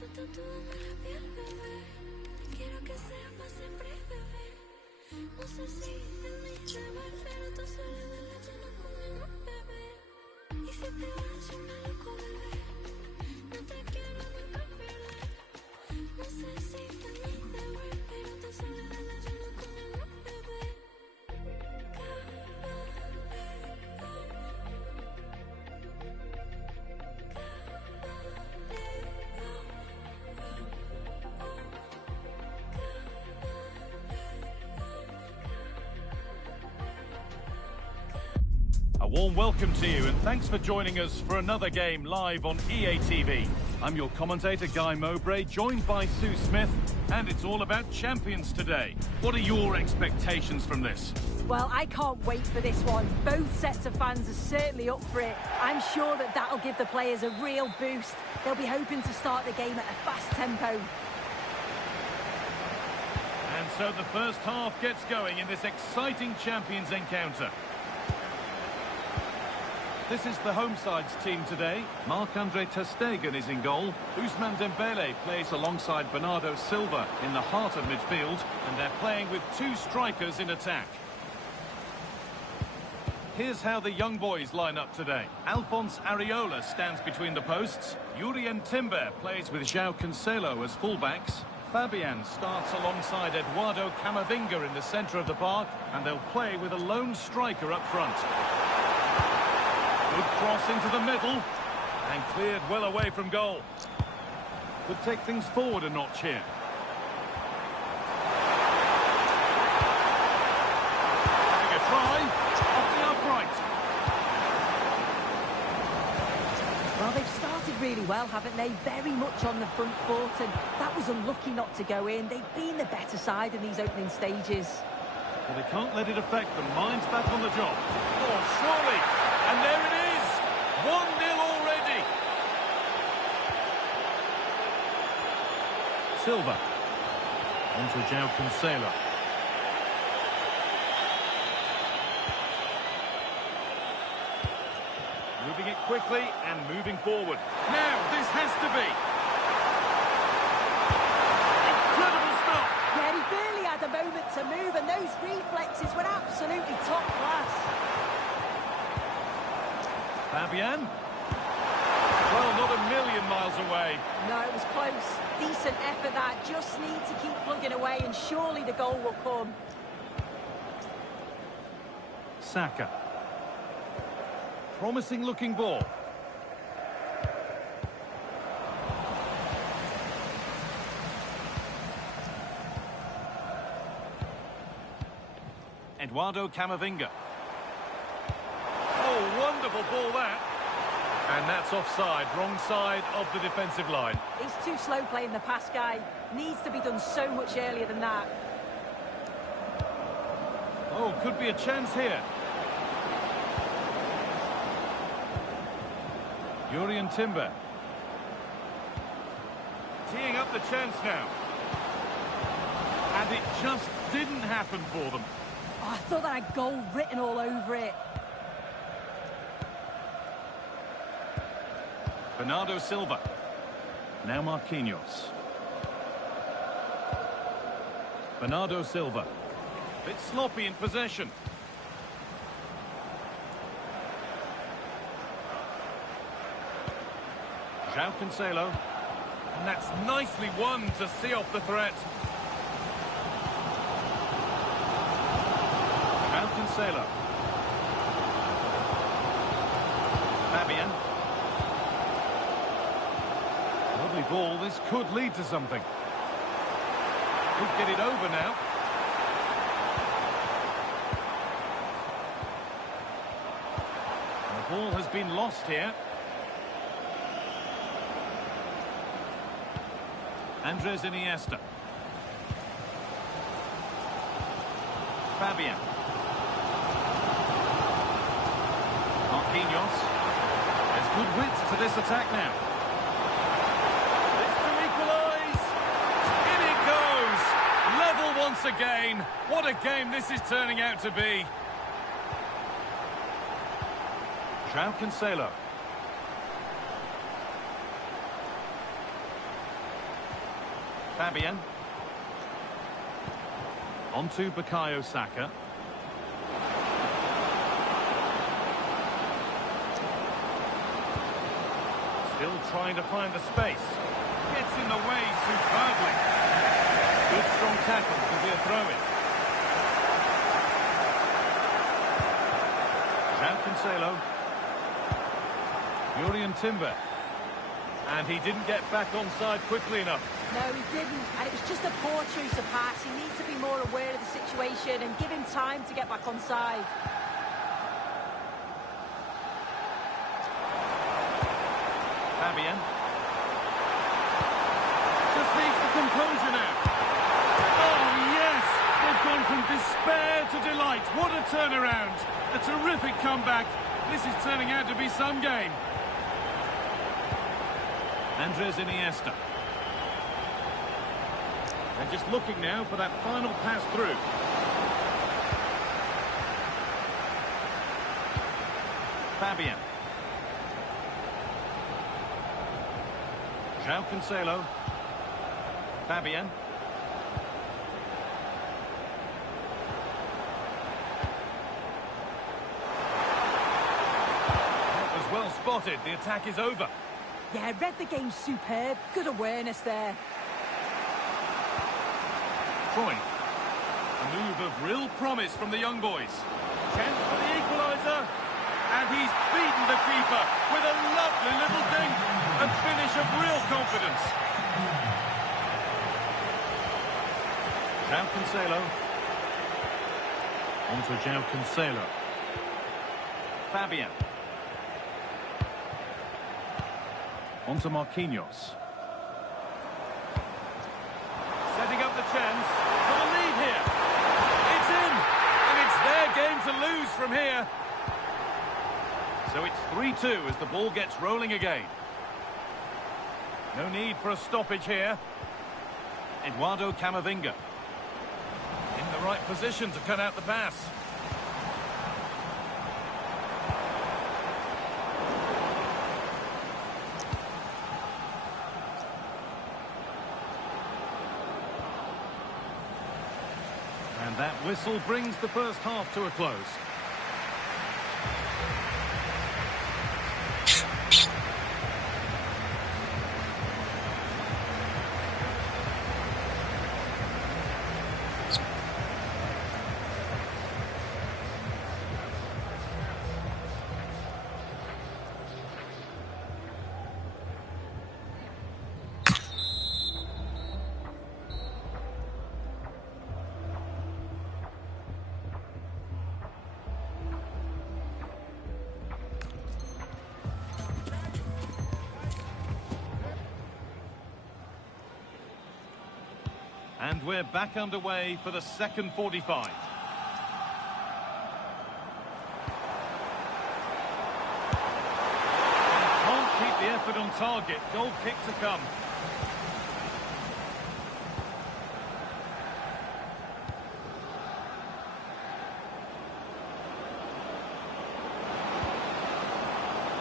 Tu tatuame la piel, bebé. Quiero que sea para siempre, bebé. No sé si en mi deber, pero tu soledad la lleno conmigo, bebé. Y si te vas, yo me loco, bebé. No te quiero nunca perder. No sé si en mi deber, pero tu soledad la lleno conmigo, bebé. A warm welcome to you and thanks for joining us for another game live on EA TV. I'm your commentator Guy Mowbray, joined by Sue Smith, and it's all about champions today. What are your expectations from this? Well, I can't wait for this one. Both sets of fans are certainly up for it. I'm sure that that'll give the players a real boost. They'll be hoping to start the game at a fast tempo. And so the first half gets going in this exciting champions encounter. This is the home side's team today. Marc-Andre ter Stegen is in goal. Ousmane Dembele plays alongside Bernardo Silva in the heart of midfield, and they're playing with two strikers in attack. Here's how the young boys line up today. Alphonse Areola stands between the posts. Jurrien Timber plays with João Cancelo as fullbacks. Fabian starts alongside Eduardo Camavinga in the centre of the park, and they'll play with a lone striker up front. Good cross into the middle, and cleared well away from goal. Could take things forward a notch here. Having a try, off the upright. Well, they've started really well, haven't they? Very much on the front foot, and that was unlucky not to go in. They've been the better side in these opening stages. Well, they can't let it affect them. Mind's back on the job. Oh, surely! And there it is! 1-0 already! Silva. Onto João Cancelo. Moving it quickly and moving forward. Now, this has to be. Incredible stop! Yeah, he barely had a moment to move, and those reflexes were absolutely top class. Fabian? Well, not a million miles away. No, it was close. Decent effort that. Just need to keep plugging away, and surely the goal will come. Saka. Promising looking ball. Eduardo Camavinga. Oh, wonderful ball that. And that's offside, wrong side of the defensive line. He's too slow playing the pass, guy. Needs to be done so much earlier than that. Oh, could be a chance here. Jurrien Timber. Teeing up the chance now. And it just didn't happen for them. Oh, I thought that had goal written all over it. Bernardo Silva. Now Marquinhos. Bernardo Silva. Bit sloppy in possession. João Cancelo. And that's nicely won to see off the threat. João Cancelo. Fabian. Lovely ball. This could lead to something. Could get it over now. And the ball has been lost here. Andres Iniesta. Fabian. Marquinhos. There's good width to this attack now. This to equalise. In it goes. Level once again. What a game this is turning out to be. João Cancelo. Fabian. On to Bukayo Saka. Still trying to find the space. Gets in the way superbly. Good strong tackle to be a throw-in. João Cancelo. Jurrien Timber. And he didn't get back onside quickly enough. No, he didn't. And it was just a poor choice of pass. He needs to be more aware of the situation and give him time to get back onside. Fabian. Just needs the composure now. Oh, yes! They've gone from despair to delight. What a turnaround. A terrific comeback. This is turning out to be some game. Andres Iniesta. They're just looking now for that final pass through. Fabian. João Cancelo. Fabian. That was well spotted. The attack is over. Yeah, read the game superb. Good awareness there. Troy. A move of real promise from the young boys. Chance for the equaliser. And he's beaten the keeper with a lovely little dink. A finish of real confidence. João Cancelo. On to João Cancelo. Fabian. On to Marquinhos. Setting up the chance for the lead here. It's in, and it's their game to lose from here. So it's 3-2 as the ball gets rolling again. No need for a stoppage here. Eduardo Camavinga. In the right position to cut out the pass. And that whistle brings the first half to a close. And we're back underway for the second 45. Can't keep the effort on target. Goal kick to come.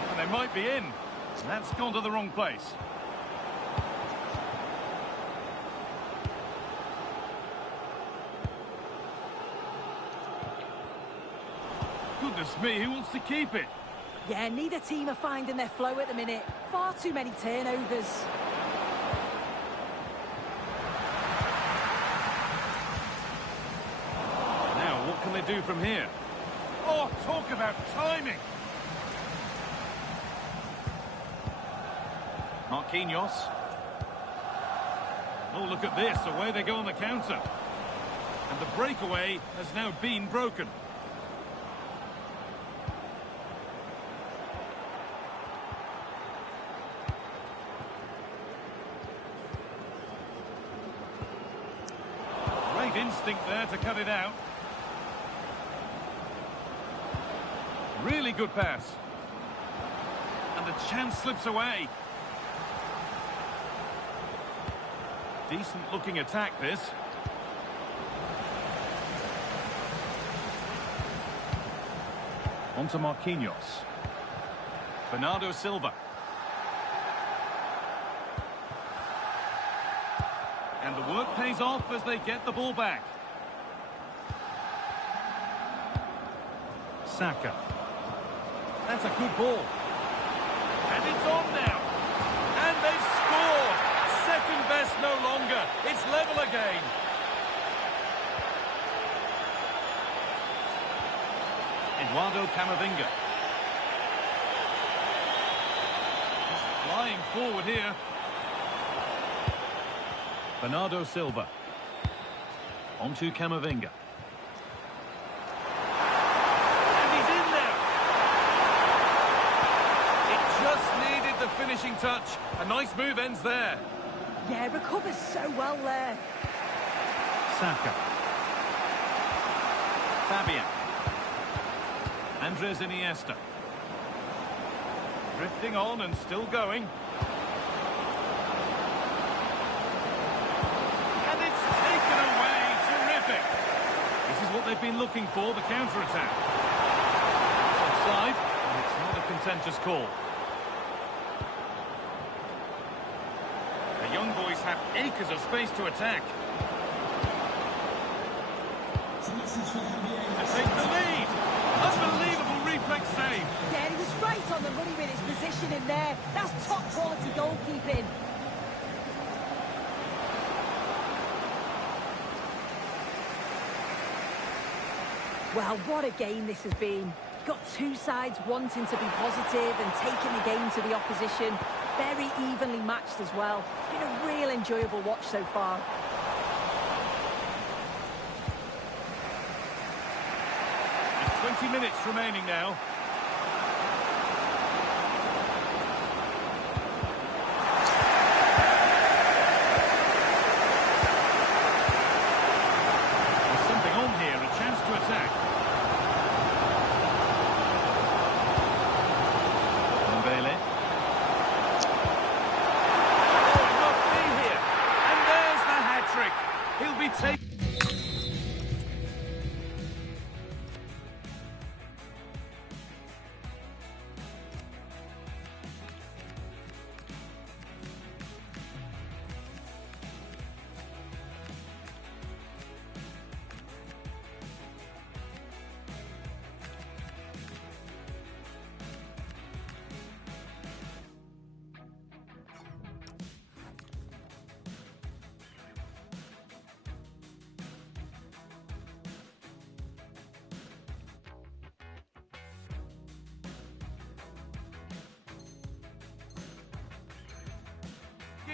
And they might be in. That's gone to the wrong place. Goodness me, who wants to keep it? Yeah, neither team are finding their flow at the minute. Far too many turnovers. Now, what can they do from here? Oh, talk about timing! Marquinhos. Oh, look at this. Away they go on the counter. And the breakaway has now been broken. Great instinct there to cut it out. Really good pass. And the chance slips away. Decent looking attack, this. On to Marquinhos. Bernardo Silva. And the work pays off as they get the ball back. Saka. That's a good ball. And it's on now. And they've scored. Second best no longer. It's level again. Eduardo Camavinga. He's flying forward here. Bernardo Silva. On to Camavinga. And he's in there. It just needed the finishing touch. A nice move ends there. Yeah, recovers so well there. Saka. Fabian. Andres Iniesta. Drifting on and still going. And it's taken away. Terrific. This is what they've been looking for, the counter-attack. It's offside, and it's not a contentious call. The young boys have acres of space to attack. To take the lead. Unbelievable reflex save. Yeah, he was right on the money with his position in there. That's top quality goalkeeping. Well, what a game this has been. You've got two sides wanting to be positive and taking the game to the opposition. Very evenly matched as well. It's been a real enjoyable watch so far. There's 20 minutes remaining now. There's something on here, a chance to attack. Mbele. Oh, it must be here. And there's the hat-trick. He'll be taken.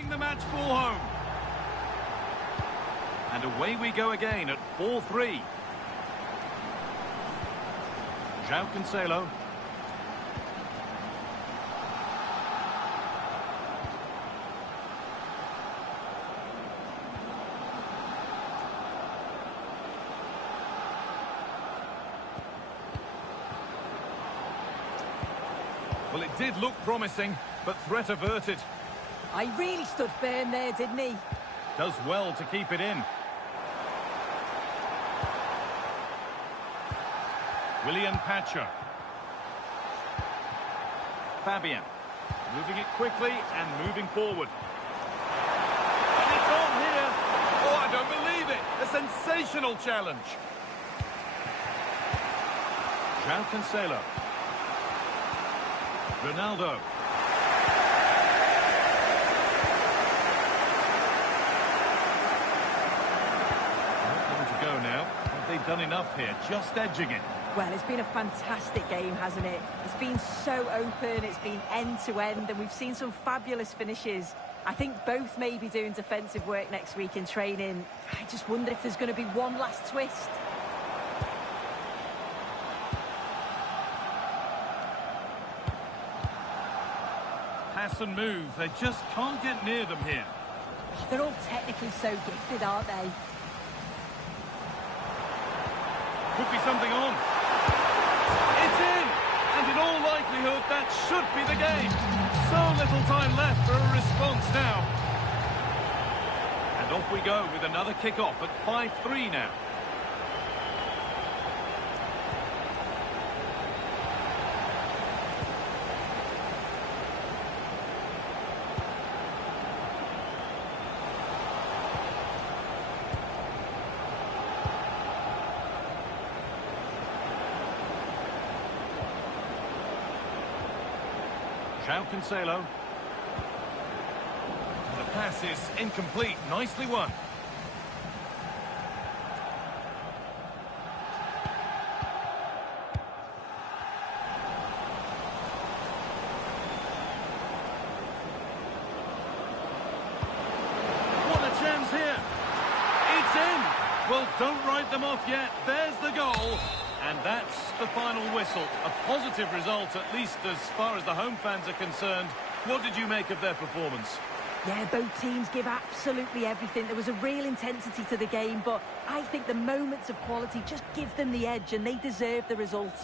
The match ball home. And away we go again at 4-3. João Cancelo. Well, it did look promising, but threat averted. I really stood firm there, didn't he? Does well to keep it in. Willian Pacho. Fabian. Moving it quickly and moving forward. And it's on here. Oh, I don't believe it. A sensational challenge. João Cancelo. Ronaldo. Now. Have they done enough here? Just edging it. Well, it's been a fantastic game, hasn't it? It's been so open, it's been end-to-end, and we've seen some fabulous finishes. I think both may be doing defensive work next week in training. I just wonder if there's going to be one last twist. Pass and move. They just can't get near them here. They're all technically so gifted, aren't they? Could be something on. It's in! And in all likelihood, that should be the game. So little time left for a response now. And off we go with another kick-off at 5-3 now. João Cancelo. The pass is incomplete. Nicely won. What a chance here. It's in. Well, don't write them off yet. There's the goal. And that's the final whistle. A positive result, at least as far as the home fans are concerned. What did you make of their performance? Yeah, both teams give absolutely everything. There was a real intensity to the game, but I think the moments of quality just give them the edge, and they deserve the result.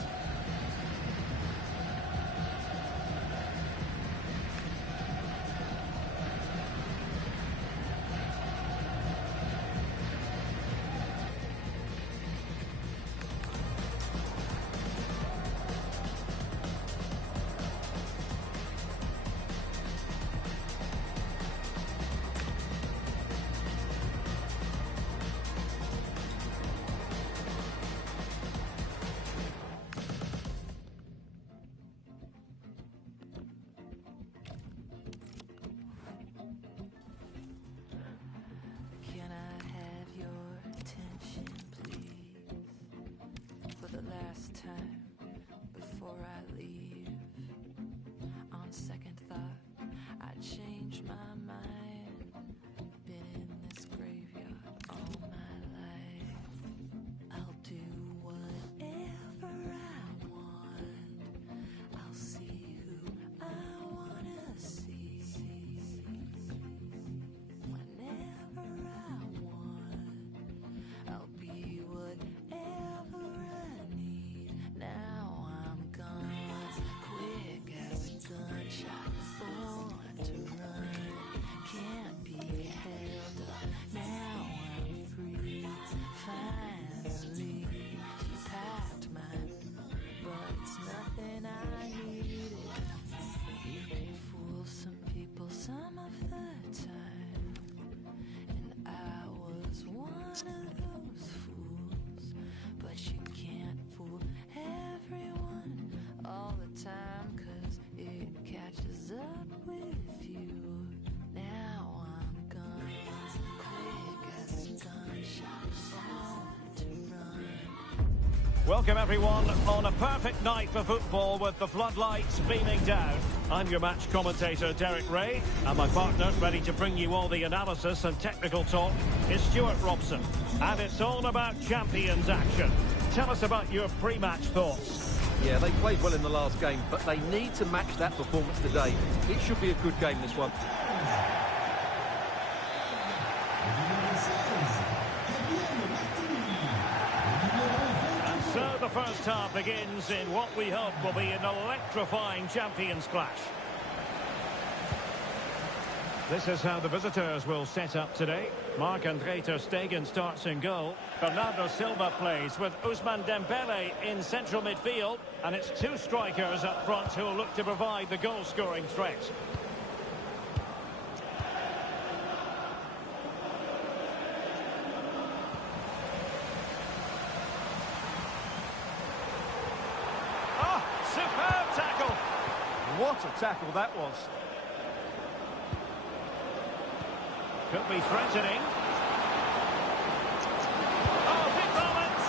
Welcome everyone on a perfect night for football with the floodlights beaming down. I'm your match commentator Derek Ray, and my partner ready to bring you all the analysis and technical talk is Stuart Robson. And it's all about Champions action. Tell us about your pre-match thoughts. Yeah, they played well in the last game, but they need to match that performance today. It should be a good game, this one. So the first half begins in what we hope will be an electrifying Champions clash. This is how the visitors will set up today. Marc-Andre ter Stegen starts in goal. Bernardo Silva plays with Ousmane Dembele in central midfield. And it's two strikers up front who will look to provide the goal-scoring threat. Superb tackle. What a tackle that was. Could be threatening. Oh, big moment.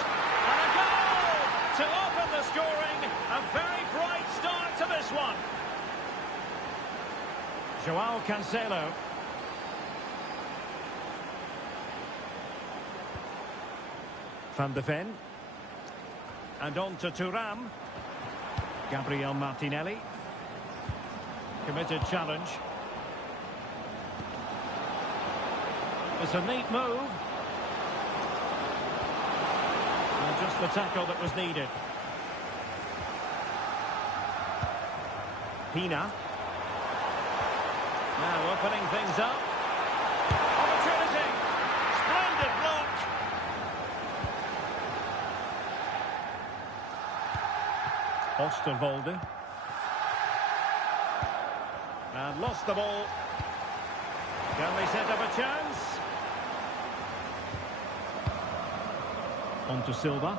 And a goal to open the scoring. A very bright start to this one. João Cancelo. Van de Ven. And on to Thuram. Gabriel Martinelli. Committed challenge. It's a neat move. And just the tackle that was needed. Pina. Now opening things up. Opportunity. Splendid block. Osterwolde. And lost the ball. Can they set up a chance? On to Silva.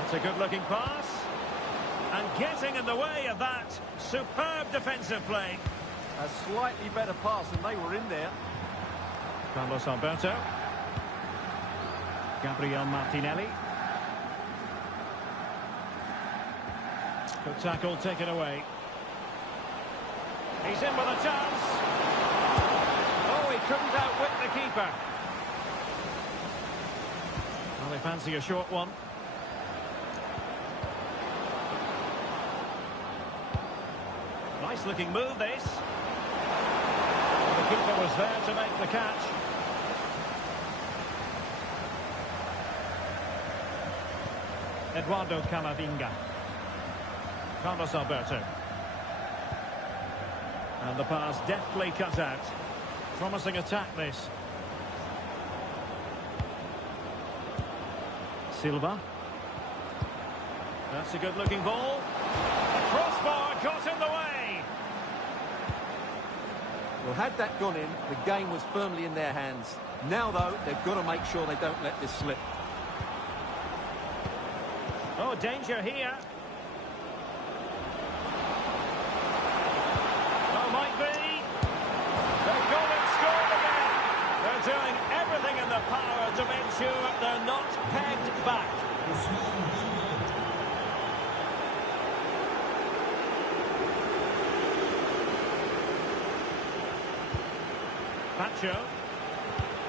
That's a good-looking pass. And getting in the way of that. Superb defensive play. A slightly better pass and they were in there. Carlos Alberto. Gabriel Martinelli. Good tackle taken away. He's in with a chance. Oh, he couldn't outwit the keeper. Well, they fancy a short one. Nice looking move, this. The keeper was there to make the catch. Eduardo Camavinga. Carlos Alberto. And the pass deftly cut out. Promising attack, this. Silva. That's a good-looking ball. The crossbar got in the way. Well, had that gone in, the game was firmly in their hands. Now, though, they've got to make sure they don't let this slip. Oh, danger here. Oh, might be. They've gone and scored again. They're doing everything in their power to make sure they're not pegged back. Pacho.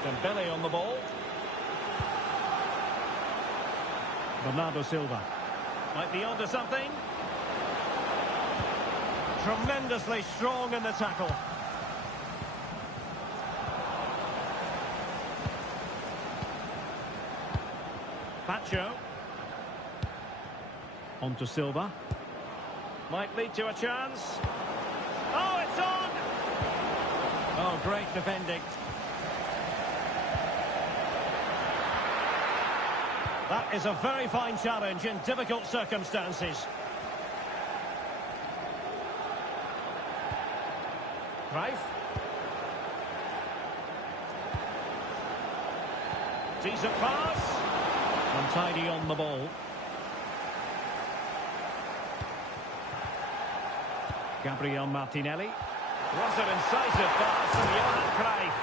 Dembele on the ball. Bernardo Silva. Might be onto something. Tremendously strong in the tackle. Pacho. Onto Silva. Might lead to a chance. Oh, it's on! Oh, great defending. That is a very fine challenge in difficult circumstances. Cruyff. Decent pass. Untidy on the ball. Gabriel Martinelli. What an incisive pass from Johan Cruyff.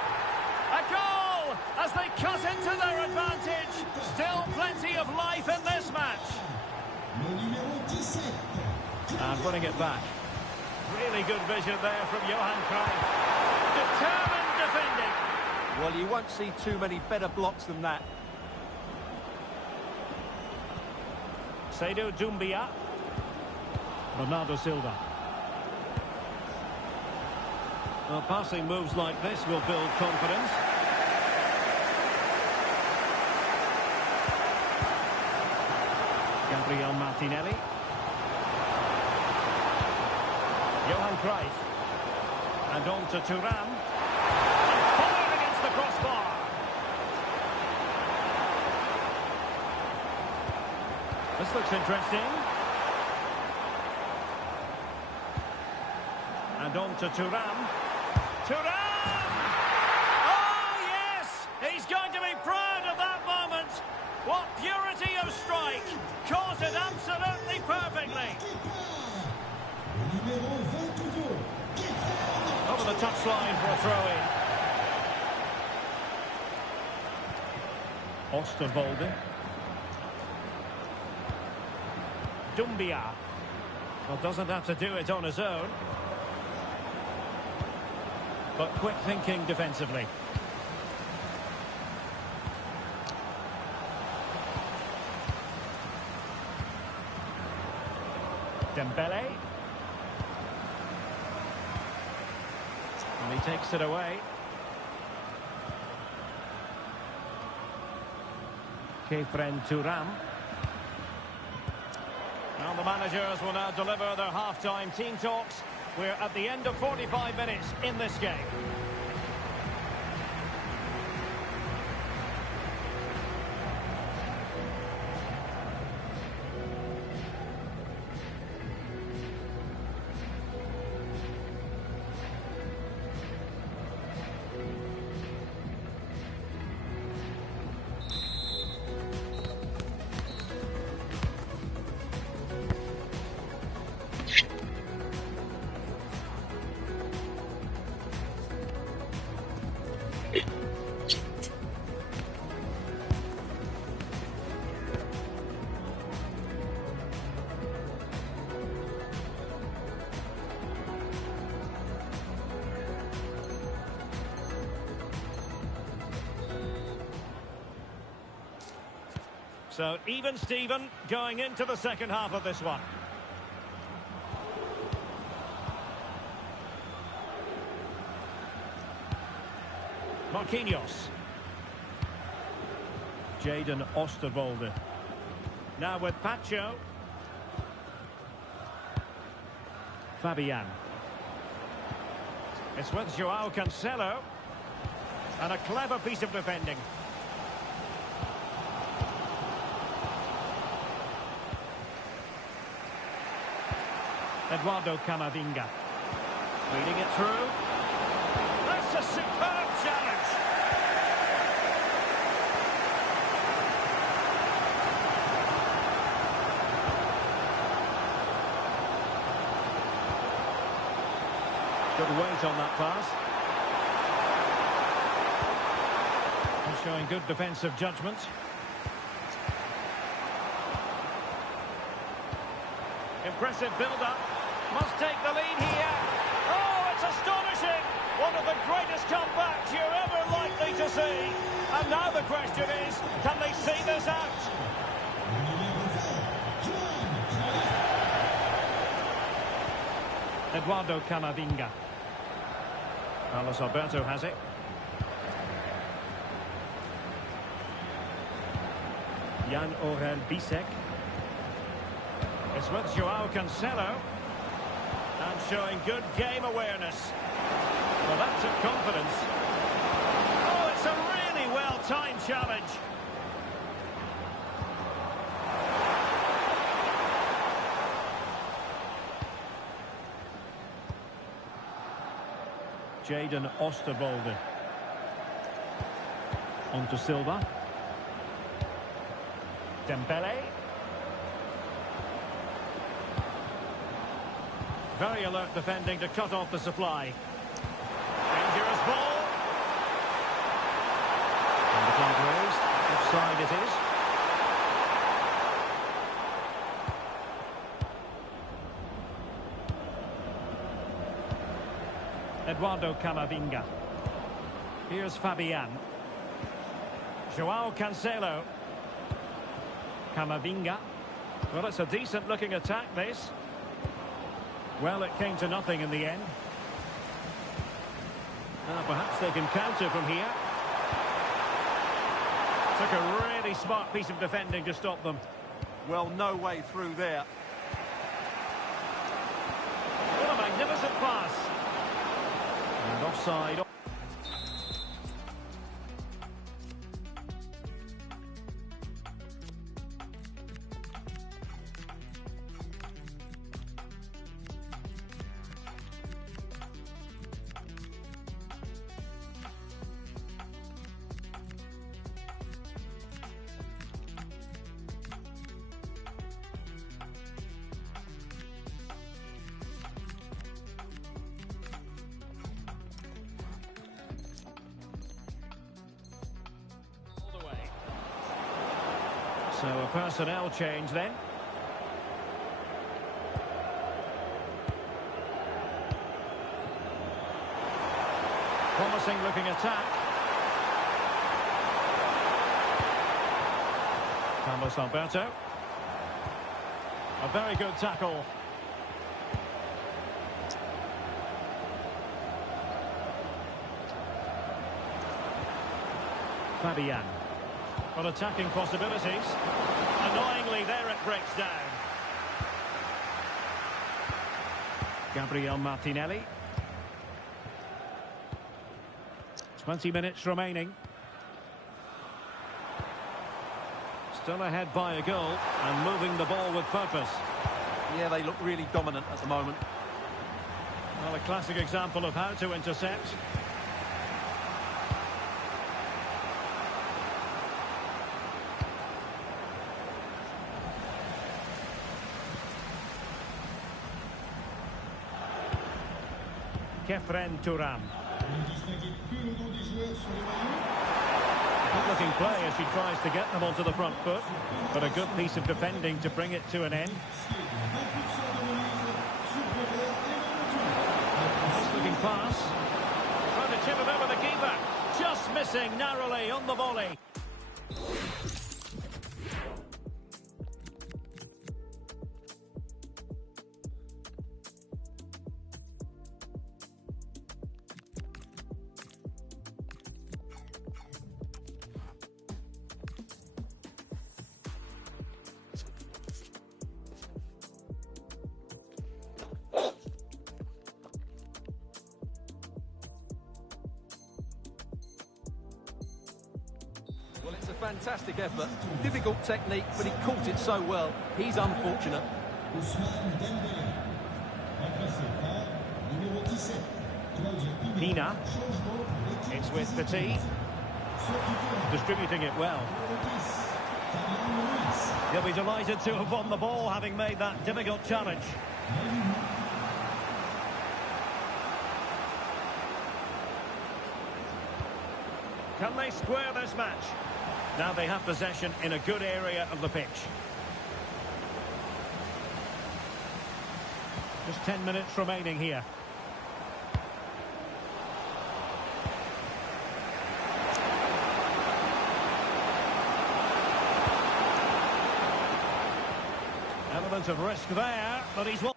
A goal as they cut into their advantage. Still plenty of life in this match. And winning it back. Really good vision there from Johan Cruyff. Determined defending. Well, you won't see too many better blocks than that. Seydou Doumbia. Bernardo Silva. Well, passing moves like this will build confidence. Gabriel Martinelli. Johan Cruyff. And on to Thuram. And fired against the crossbar. This looks interesting. And on to Thuram. Thuram! Oh, yes! He's going to be proud of that moment. What purity of strike. Caught it absolutely perfectly. Over the touchline for a throw-in. Osterwolde. Doumbia. Well, doesn't have to do it on his own. But quick thinking defensively. Dembele. And he takes it away. Khéphren Thuram. Now the managers will now deliver their half-time team talks. We're at the end of 45 minutes in this game. So even Steven going into the second half of this one. Marquinhos. Jadon Oosterwolde. Now with Pacho. Fabian. It's with Joao Cancelo. And a clever piece of defending. Eduardo Camavinga. Reading it through. That's a superb challenge. Good weight on that pass. And showing good defensive judgment. Impressive build-up. Must take the lead here. Oh, it's astonishing. One of the greatest comebacks you're ever likely to see. And now the question is, can they see this out? Eduardo Camavinga. Carlos Alberto has it. Jan-Orel Bisek. It's with Joao Cancelo. And showing good game awareness. Well, that took confidence. Oh, it's a really well-timed challenge. Jadon Oosterwolde. On to Silva. Dembele. Very alert defending to cut off the supply. Dangerous ball. And the flag raised. Offside it is. Eduardo Camavinga. Here's Fabian. Joao Cancelo. Camavinga. Well, it's a decent looking attack, this. Well, it came to nothing in the end. Perhaps they can counter from here. Took a really smart piece of defending to stop them. Well, no way through there. What a magnificent pass. And offside. So a personnel change then. Promising looking attack. Carlos Alberto. A very good tackle. Fabian. On attacking possibilities. Annoyingly, there it breaks down. Gabriel Martinelli. 20 minutes remaining. Still ahead by a goal and moving the ball with purpose. Yeah, they look really dominant at the moment. Well, a classic example of how to intercept. Kefren Turam. Good looking play as he tries to get them onto the front foot, but a good piece of defending to bring it to an end. Nice looking pass. Trying to chip it over the keeper. Just missing narrowly on the volley. fantastic effort. Difficult technique, but he caught it so well. He's unfortunate. Pina. It's with Petit. Distributing it well. He'll be delighted to have won the ball, having made that difficult challenge. Can they square this match? Now they have possession in a good area of the pitch. Just 10 minutes remaining here. Element of risk there, but he's won.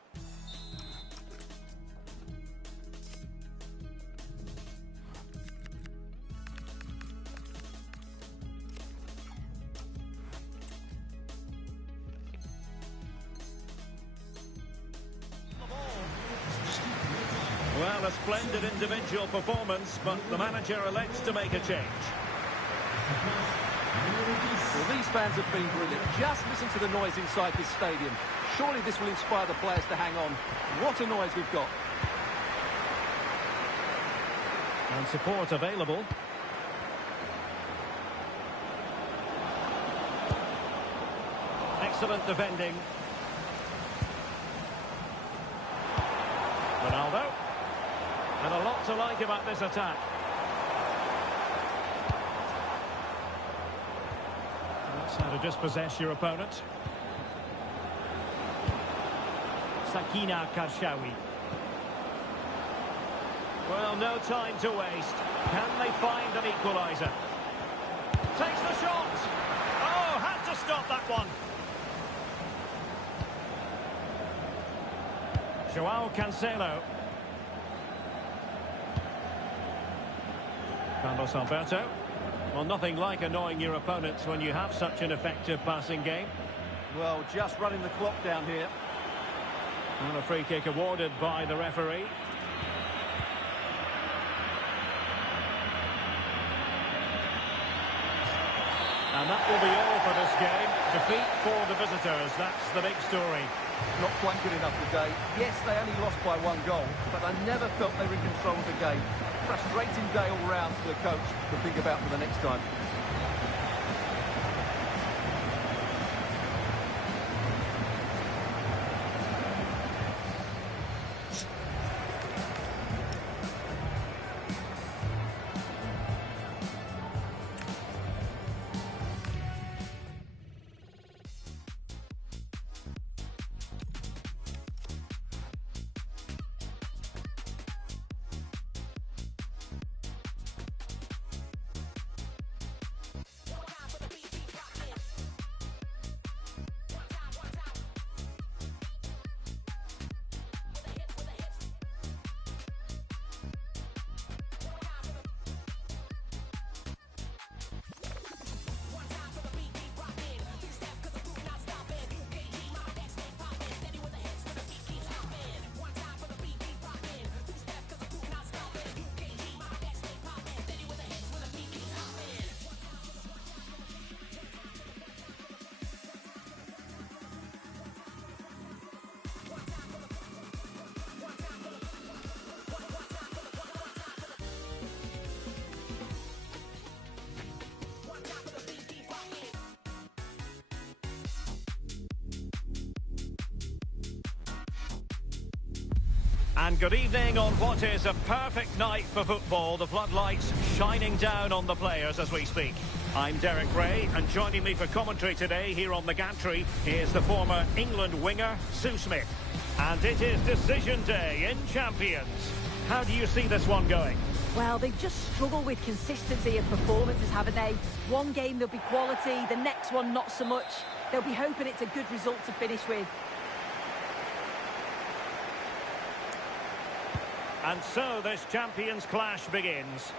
Well, a splendid individual performance, but the manager elects to make a change. Well, these fans have been brilliant. Just listen to the noise inside this stadium. Surely this will inspire the players to hang on. What a noise we've got. And support available. Excellent defending. Ronaldo. And a lot to like about this attack. That's how to dispossess your opponent. Sakina Karshawi. Well, no time to waste. Can they find an equaliser? Takes the shot. Oh, had to stop that one. Joao Cancelo. Carlos Alberto. Well, nothing like annoying your opponents when you have such an effective passing game. Well, just running the clock down here. And a free kick awarded by the referee. And that will be all for this game. Defeat for the visitors. That's the big story. Not quite good enough today. Yes, they only lost by 1 goal, but I never felt they were in control of the game. Frustrating day all round for the coach to think about for the next time. And good evening on what is a perfect night for football. The floodlights shining down on the players as we speak. I'm Derek Ray, and joining me for commentary today here on the gantry is the former England winger, Sue Smith. And it is decision day in Champions. How do you see this one going? Well, they've just struggled with consistency of performances, haven't they? One game there'll be quality, the next one not so much. They'll be hoping it's a good result to finish with. And so this Champions clash begins.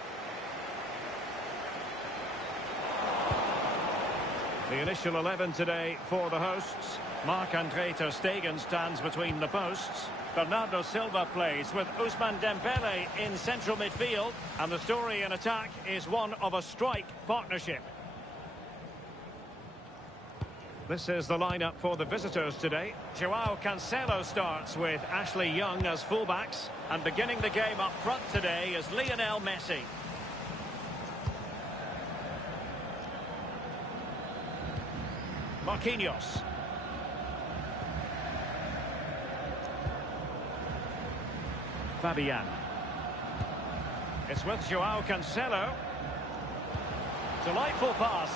The initial 11 today for the hosts. Marc-Andre ter Stegen stands between the posts. Bernardo Silva plays with Ousmane Dembele in central midfield. And the story in attack is one of a strike partnership. This is the lineup for the visitors today. Joao Cancelo starts with Ashley Young as fullbacks. And beginning the game up front today is Lionel Messi. Marquinhos. Fabian. It's with Joao Cancelo. Delightful pass.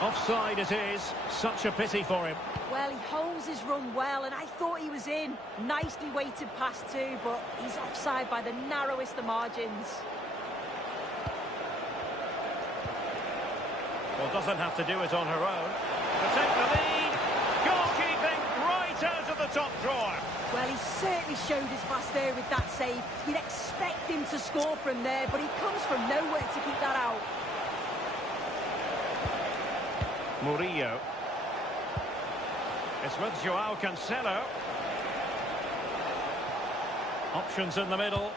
Offside it is. Such a pity for him. Well, he holds his run well, and I thought he was in. Nicely weighted pass too, but he's offside by the narrowest of margins. Well, doesn't have to do it on her own. To take the lead. Goalkeeping right out of the top drawer. Well, he certainly showed his class there with that save. You'd expect him to score from there, but he comes from nowhere to keep that out. Murillo. It's with Joao Cancelo. Options in the middle.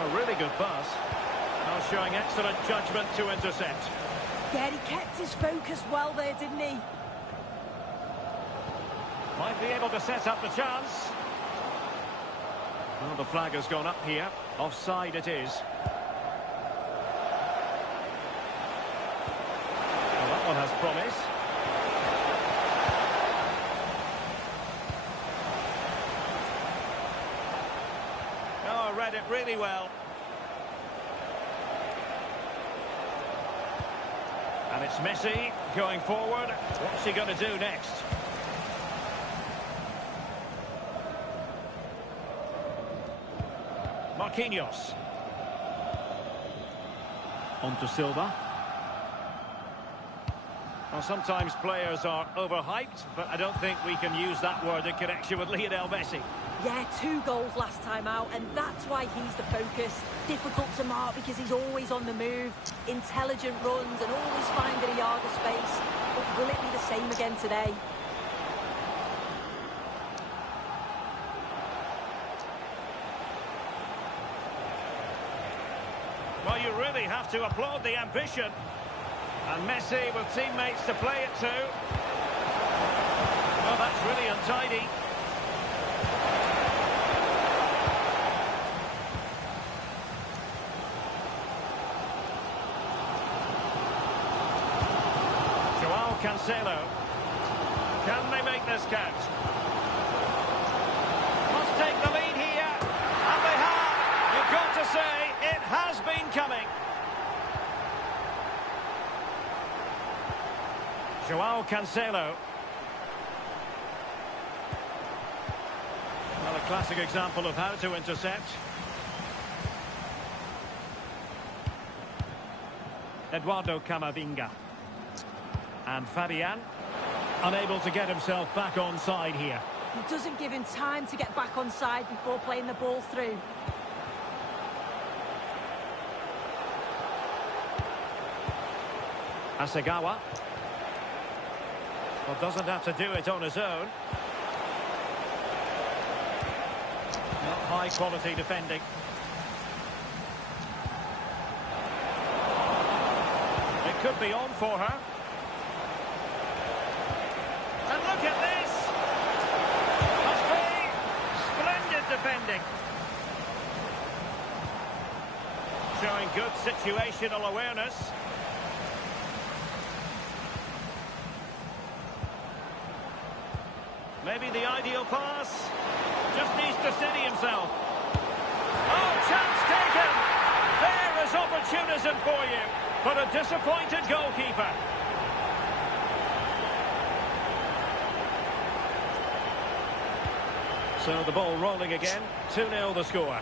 A really good pass. Now showing excellent judgment to intercept. Yeah, he kept his focus well there, didn't he? Might be able to set up the chance. Well, the flag has gone up here. Offside it is. Well, that one has promise. Oh, read it really well. And it's Messi going forward. What's he going to do next? Marquinhos. On to Silva. Well, sometimes players are overhyped, but I don't think we can use that word in connection with Lionel Messi. Yeah, 2 goals last time out, and that's why he's the focus. Difficult to mark because he's always on the move. Intelligent runs and always finding a yard of space. But will it be the same again today? Well, you really have to applaud the ambition. And Messi with teammates to play it to. Well, that's really untidy. Joao Cancelo. Can they make this count? Must take the lead here. And they have. You've got to say, it has been coming. Joao Cancelo. Well, a classic example of how to intercept. Eduardo Camavinga. And Fabian, unable to get himself back on side here. He doesn't give him time to get back on side before playing the ball through. Hasegawa. Well, doesn't have to do it on his own. Not high quality defending. It could be on for her. And look at this! Must be splendid defending. Showing good situational awareness. Maybe the ideal pass. Just needs to steady himself. Oh, chance taken! There is opportunism for you. But a disappointed goalkeeper. So the ball rolling again. 2-0 the score.